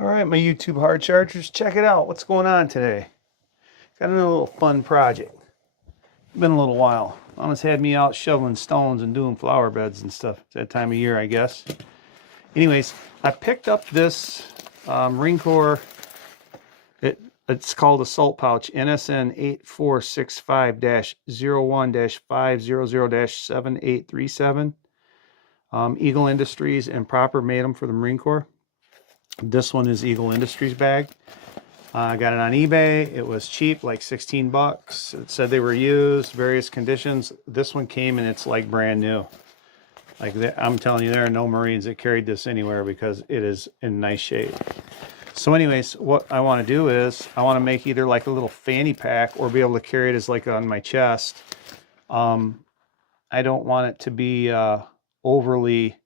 All right, my YouTube hard chargers, check it out. What's going on today? Got another little fun project. Been a little while. Honest had me out shoveling stones and doing flower beds and stuff. It's that time of year, I guess. Anyways, I picked up this Marine Corps. It's called a salt pouch, NSN 8465-01-500-7837. Eagle Industries and Proper made them for the Marine Corps. This one is Eagle Industries bag. I got it on eBay. It was cheap, like 16 bucks. It said they were used, various conditions. This one came and it's like brand new. Like I'm telling you, there are no Marines that carried this anywhere because it is in nice shape. So anyways, what I want to do is I want to make either like a little fanny pack or be able to carry it as like on my chest. I don't want it to be overly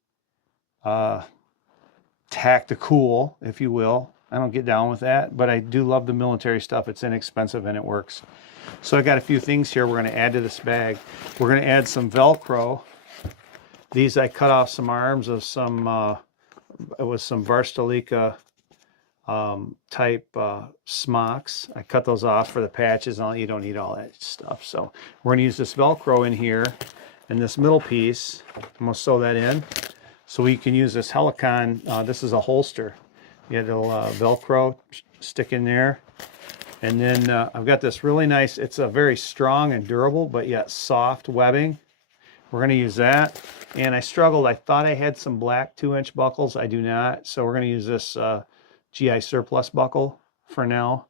tactical, if you will. I don't get down with that, but I do love the military stuff. It's inexpensive and it works. So I got a few things here we're going to add to this bag. We're going to add some Velcro. These I cut off some arms of some, it was some firstaidkit type smocks. I cut those off for the patches and all. You don't need all that stuff. So we're going to use this Velcro in here and this middle piece. I'm going to sew that in. So we can use this Helicon. This is a holster. You get a little Velcro stick in there. And then I've got this really nice, it's a very strong and durable, but yet soft webbing. We're going to use that. And I struggled. I thought I had some black 2-inch buckles. I do not. So we're going to use this diycrafts buckle for now.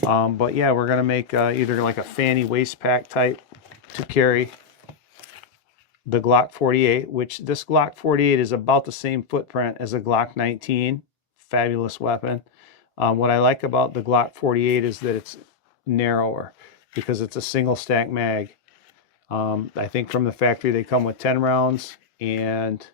But yeah, we're going to make either like a fanny waist pack type to carry the Glock 48, which this Glock 48 is about the same footprint as a Glock 19. Fabulous weapon. What I like about the Glock 48 is that it's narrower because it's a single stack mag. I think from the factory they come with 10 rounds, and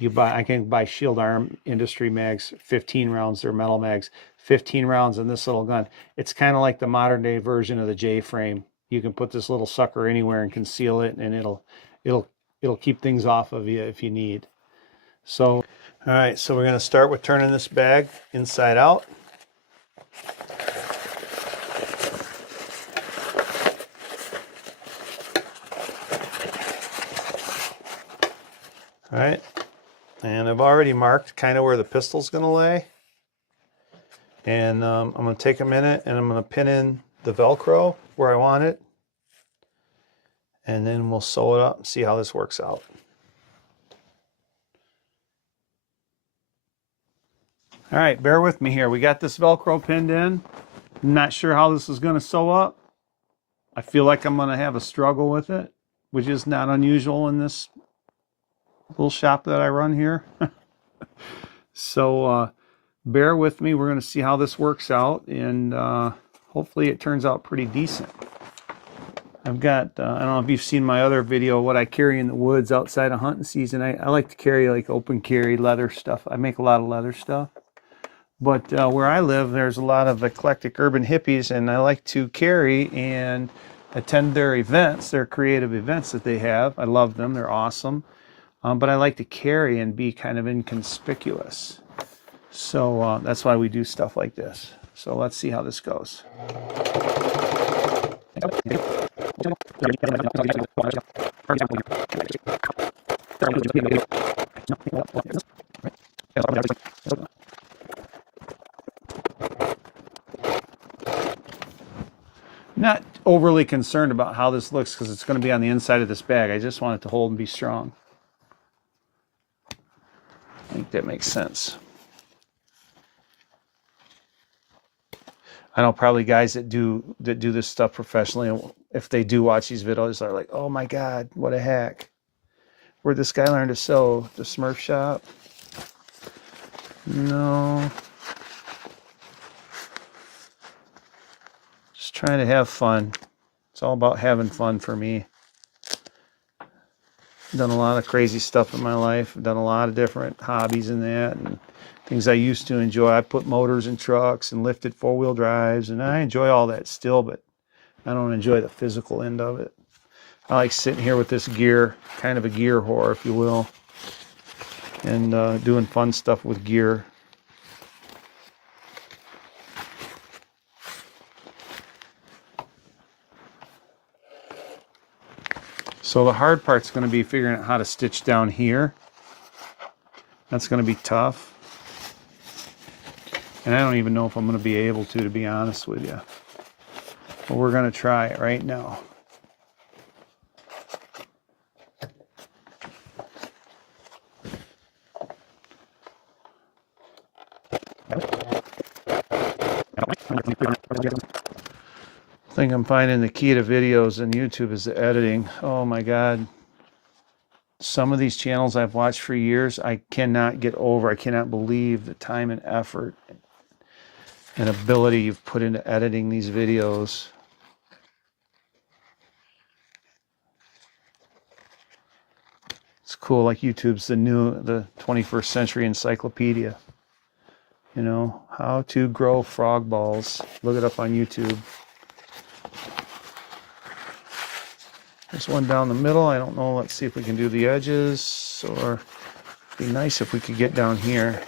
I can buy Shield Arm Industry mags, 15 rounds. They're metal mags, 15 rounds in this little gun. It's kind of like the modern day version of the J-frame. You can put this little sucker anywhere and conceal it, and it'll keep things off of you if you need. So, all right, so we're going to start with turning this bag inside out. All right, and I've already marked kind of where the pistol's going to lay. And I'm going to take a minute and I'm going to pin in the Velcro where I want it. And then we'll sew it up and see how this works out. All right, bear with me here. We got this Velcro pinned in. I'm not sure how this is going to sew up. I feel like I'm going to have a struggle with it, which is not unusual in this little shop that I run here. So bear with me. We're going to see how this works out, and hopefully it turns out pretty decent. I've got, I don't know if you've seen my other video, what I carry in the woods outside of hunting season. I like to carry like open carry leather stuff. I make a lot of leather stuff. But where I live, there's a lot of eclectic urban hippies, and I like to carry and attend their events, their creative events that they have. I love them. They're awesome. But I like to carry and be kind of inconspicuous. So that's why we do stuff like this. So let's see how this goes. Not overly concerned about how this looks because it's going to be on the inside of this bag. I just want it to hold and be strong. I think that makes sense. I know probably guys that do this stuff professionally, if they do watch these videos, they're like, oh my God, what a hack. Where'd this guy learn to sew? The Smurf shop? No. Just trying to have fun. It's all about having fun for me. I've done a lot of crazy stuff in my life. I've done a lot of different hobbies in that and things I used to enjoy. I put motors in trucks and lifted 4-wheel drives, and I enjoy all that still, but I don't enjoy the physical end of it. I like sitting here with this gear, kind of a gear whore, if you will, and doing fun stuff with gear. So the hard part's going to be figuring out how to stitch down here. That's going to be tough. And I don't even know if I'm going to be able to be honest with you. But we're going to try it right now. I think I'm finding the key to videos and YouTube is the editing. Oh my God. Some of these channels I've watched for years, I cannot get over. I cannot believe the time and effort and ability you've put into editing these videos. It's cool, like YouTube's the 21st century encyclopedia. You know, how to grow frog balls. Look it up on YouTube. There's one down the middle. I don't know. Let's see if we can do the edges, or it'd be nice if we could get down here.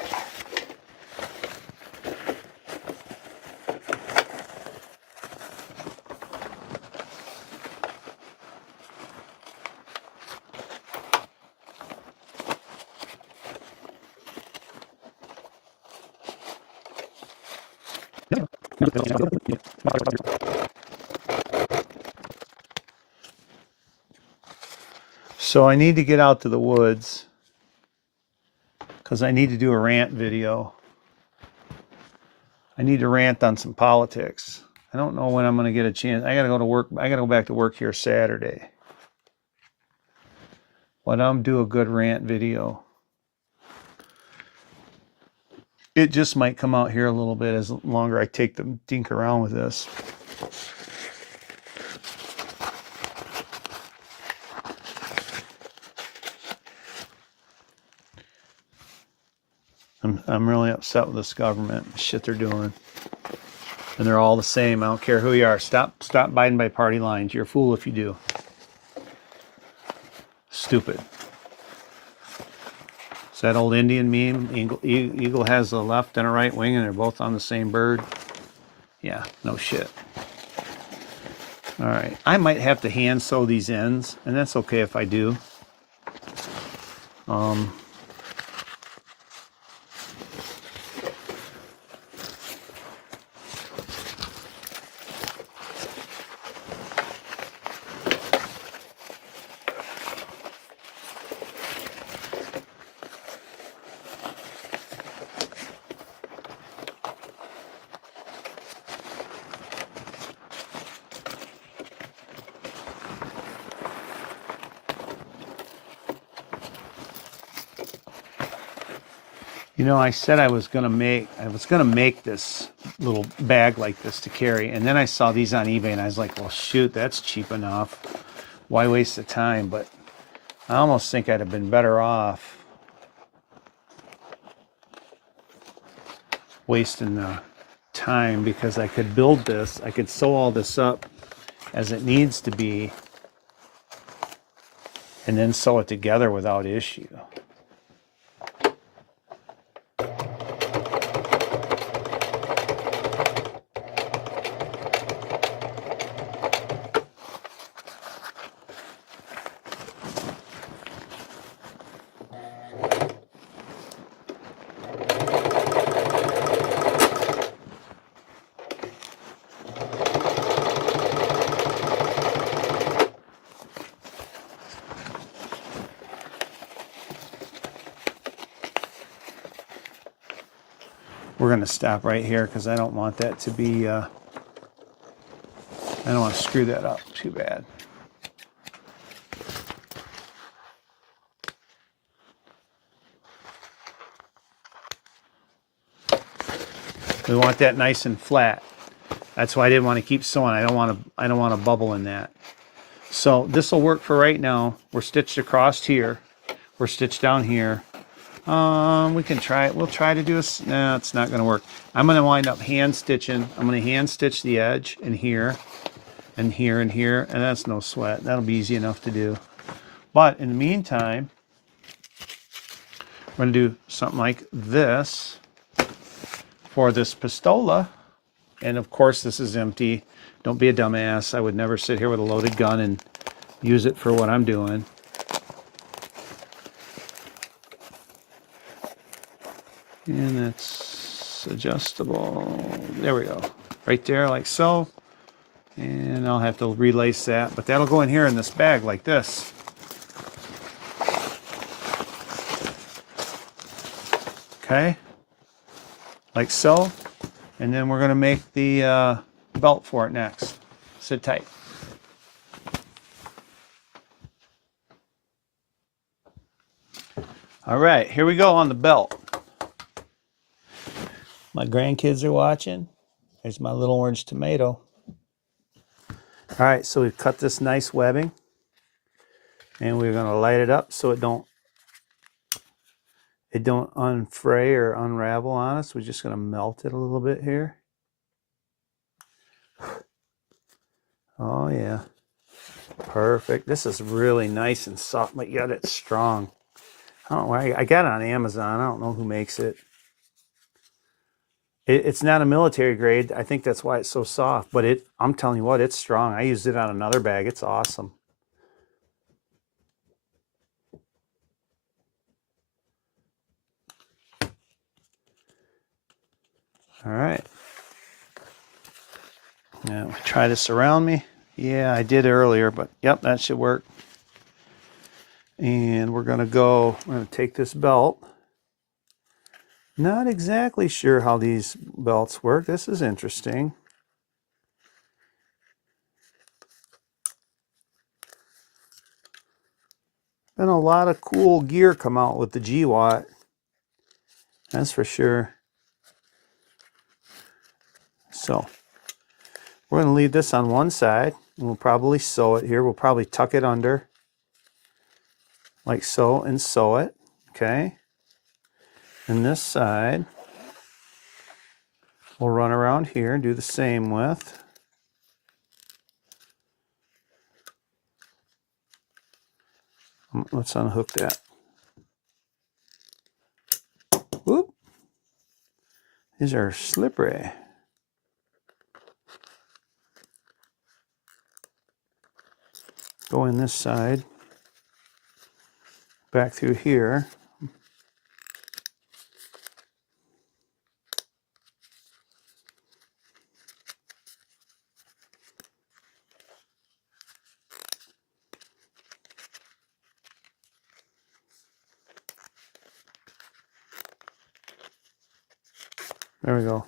So I need to get out to the woods because I need to do a rant video. I need to rant on some politics. I don't know when I'm going to get a chance. I got to go to work. I got to go back to work here Saturday. But I'm do a good rant video. It just might come out here a little bit as longer I take the dink around with this. I'm really upset with this government, the shit they're doing. And they're all the same. I don't care who you are. Stop Biden by party lines. You're a fool if you do. Stupid. It's that old Indian meme. Eagle has a left and a right wing, and they're both on the same bird. Yeah, no shit. All right. I might have to hand sew these ends, and that's okay if I do. You know, I said I was gonna make this little bag like this to carry, and then I saw these on eBay, and I was like, well, shoot, that's cheap enough. Why waste the time? But I almost think I'd have been better off wasting the time, because I could build this, I could sew all this up as it needs to be, and then sew it together without issue. We're going to stop right here because I don't want that to be, I don't want to screw that up too bad. We want that nice and flat. That's why I didn't want to keep sewing. I don't want a bubble in that. So this will work for right now. We're stitched across here. We're stitched down here. We can try it. We'll try to do a, no, it's not going to work. I'm going to wind up hand stitching. I'm going to hand stitch the edge in here and here and here, and that's no sweat. That'll be easy enough to do. But in the meantime, we're going to do something like this for this pistola. And of course, this is empty. Don't be a dumbass. I would never sit here with a loaded gun and use it for what I'm doing. And it's adjustable. There we go. Right there, like so. And I'll have to relace that, but that'll go in here in this bag like this. Okay, like so. And then we're going to make the belt for it next. Sit tight. All right, here we go on the belt. My grandkids are watching. There's my little orange tomato. All right, so we've cut this nice webbing, and we're going to light it up so it don't unfray or unravel on us. We're just going to melt it a little bit here. Oh yeah, perfect. This is really nice and soft, but yet it's strong. I don't know why. I got it on Amazon. I don't know who makes it. It's not a military grade. I think that's why it's so soft, but I'm telling you what, it's strong. I used it on another bag. It's awesome. All right. Now try this around me. Yeah, I did earlier, but yep, that should work. And we're going to take this belt. Not exactly sure how these belts work. This is interesting. Been a lot of cool gear come out with the GWAT. That's for sure. So we're going to leave this on one side. We'll probably sew it here. We'll probably tuck it under like so and sew it. Okay. And this side we'll run around here and do the same with. Let's unhook that. Whoop. These are slippery. Go in this side. Back through here. There we go.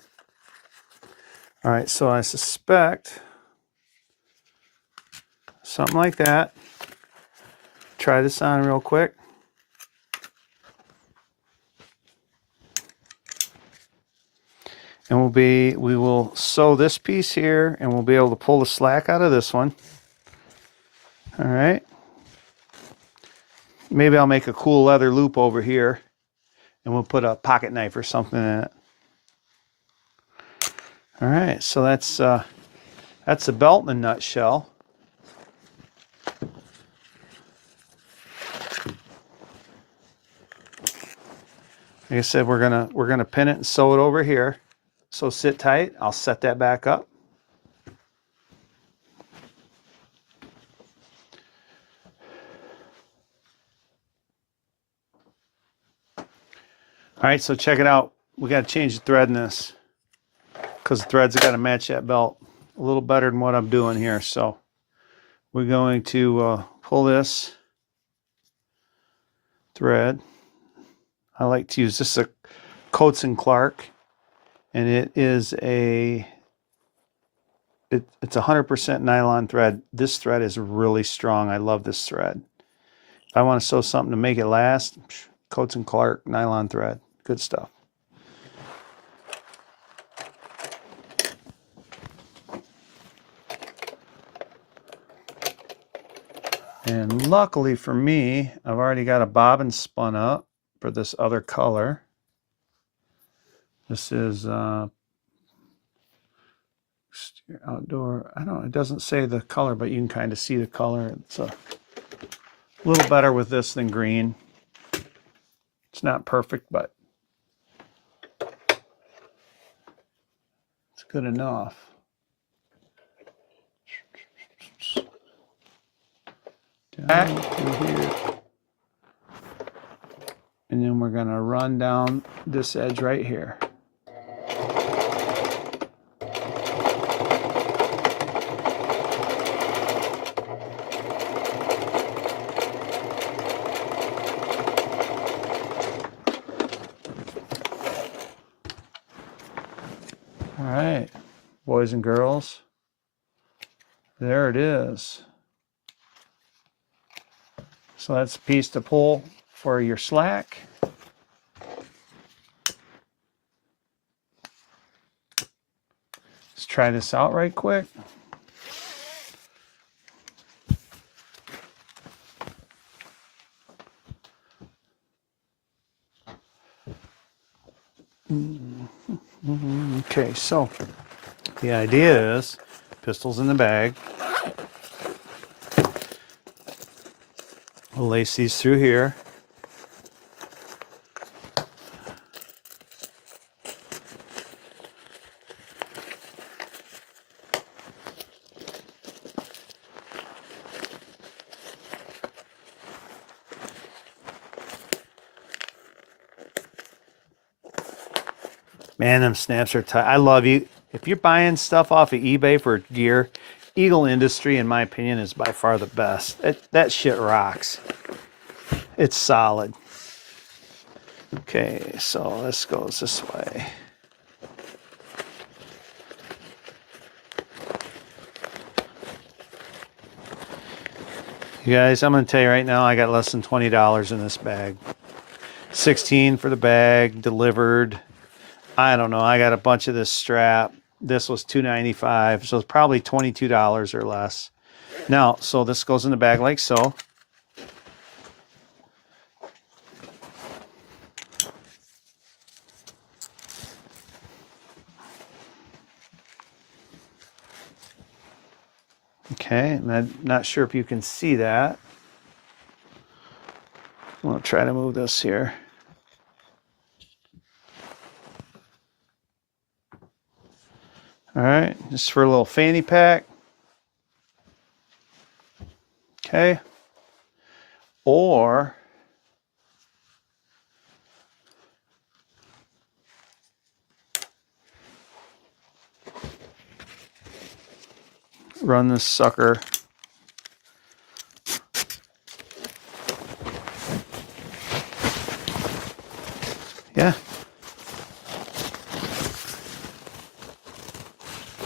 All right, so I suspect something like that. Try this on real quick. And we will sew this piece here, and we'll be able to pull the slack out of this one. All right. Maybe I'll make a cool leather loop over here, and we'll put a pocket knife or something in it. All right, so that's the belt in a nutshell. Like I said, we're gonna pin it and sew it over here. So sit tight. I'll set that back up. All right, so check it out. We got to change the thread in this because the threads have got to match that belt a little better than what I'm doing here. So we're going to pull this thread. I like to use this, a Coates and Clark, and it is it's 100% nylon thread. This thread is really strong. I love this thread. If I want to sew something to make it last, Coates and Clark nylon thread. Good stuff. And luckily for me, I've already got a bobbin spun up for this other color. This is outdoor. I don't know, it doesn't say the color, but you can kind of see the color. It's a little better with this than green. It's not perfect, but it's good enough. back through here. And then we're going to run down this edge right here. All right, boys and girls, there it is. So that's a piece to pull for your slack. Let's try this out right quick. Okay, so the idea is pistols in the bag. We'll lace these through here. Man, them snaps are tight. I love you. If you're buying stuff off of eBay for gear, Eagle Industry, in my opinion, is by far the best. That shit rocks. It's solid. Okay, so this goes this way. You guys, I'm going to tell you right now, I got less than $20 in this bag. $16 for the bag, delivered. I don't know. I got a bunch of this strap. This was $2.95, so it's probably $22 or less. Now, so this goes in the bag like so. Okay, and I'm not sure if you can see that. I'm going to try to move this here. All right, just for a little fanny pack. Okay. Or run this sucker yeah.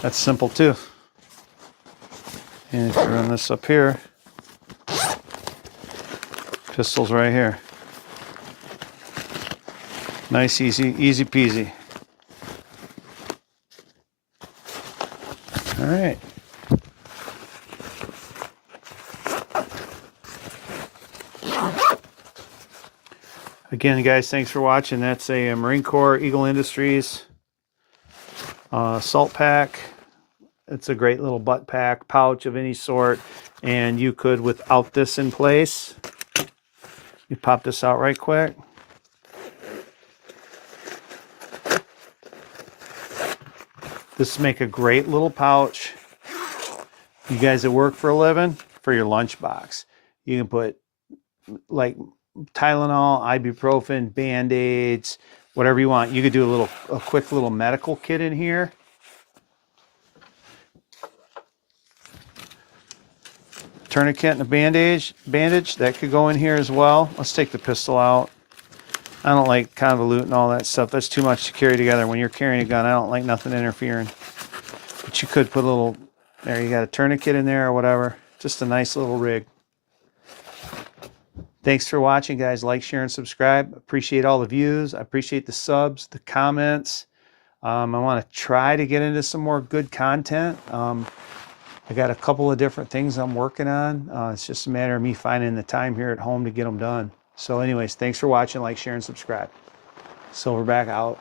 That's simple too. And if you run this up here, pistols right here. Nice, easy peasy. All right. Again, guys, thanks for watching. That's a Marine Corps Eagle Industries salt pack. It's a great little butt pack, pouch of any sort. And you could, without this in place, you pop this out right quick. This would make a great little pouch. You guys that work for a living, for your lunchbox. You can put like Tylenol, ibuprofen, Band-Aids, whatever you want. You could do a quick little medical kit in here. Tourniquet and a bandage, that could go in here as well. Let's take the pistol out. I don't like convolute and all that stuff. That's too much to carry together. When you're carrying a gun, I don't like nothing interfering. But you could put a little, there you got a tourniquet in there or whatever. Just a nice little rig. Thanks for watching, guys. Like, share, and subscribe. Appreciate all the views. I appreciate the subs, the comments. I want to try to get into some more good content. I got a couple of different things I'm working on. It's just a matter of me finding the time here at home to get them done. So anyways, thanks for watching. Like, share, and subscribe. Silverback out.